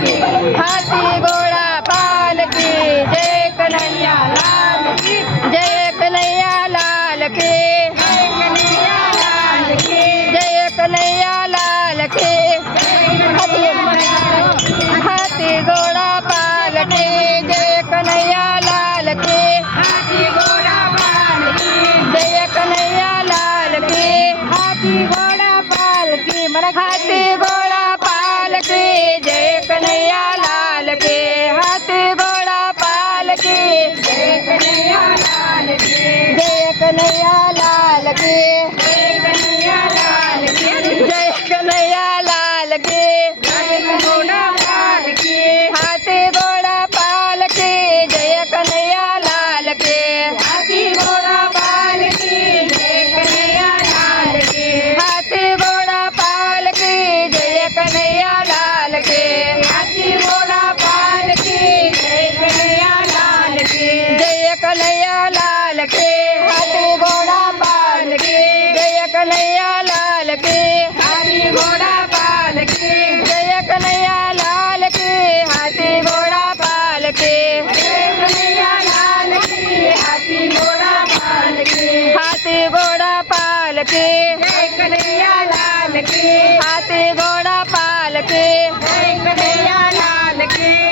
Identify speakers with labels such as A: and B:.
A: की हाथी घोड़ा पालकी जय कन्हैया लाल की जय कन्हैया लाल की। जय कन्हैया लाल की। जय कन्हैया लाल की। हाथी घोड़ा पालकी जय कन्हैया लाल की। हाथी घोड़ा पालकी जय कन्हैया लाल की। हाथी कन्हैया लाल की। जय कन्हैया लाल की। जय लाल की हाथी घोड़ा पालकी जय कन्हैया लाल की। हाथी घोड़ा पालकी जय कन्हैया लाल की। हाथी घोड़ा पालकी जय कन्हैया लाल की। हाथी घोड़ा पालकी जय कन्हैया लाल की। जय कन्हैया लाल की। लाल के हाथी घोड़ा पाल के जय कन्हैया लाल के हाथी घोड़ा पाल के जय कन्हैया लाल के हाथी घोड़ा पाल के हाथी घोड़ा पाल के जय कन्हैया लाल के हाथी घोड़ा पाल के जय कन्हैया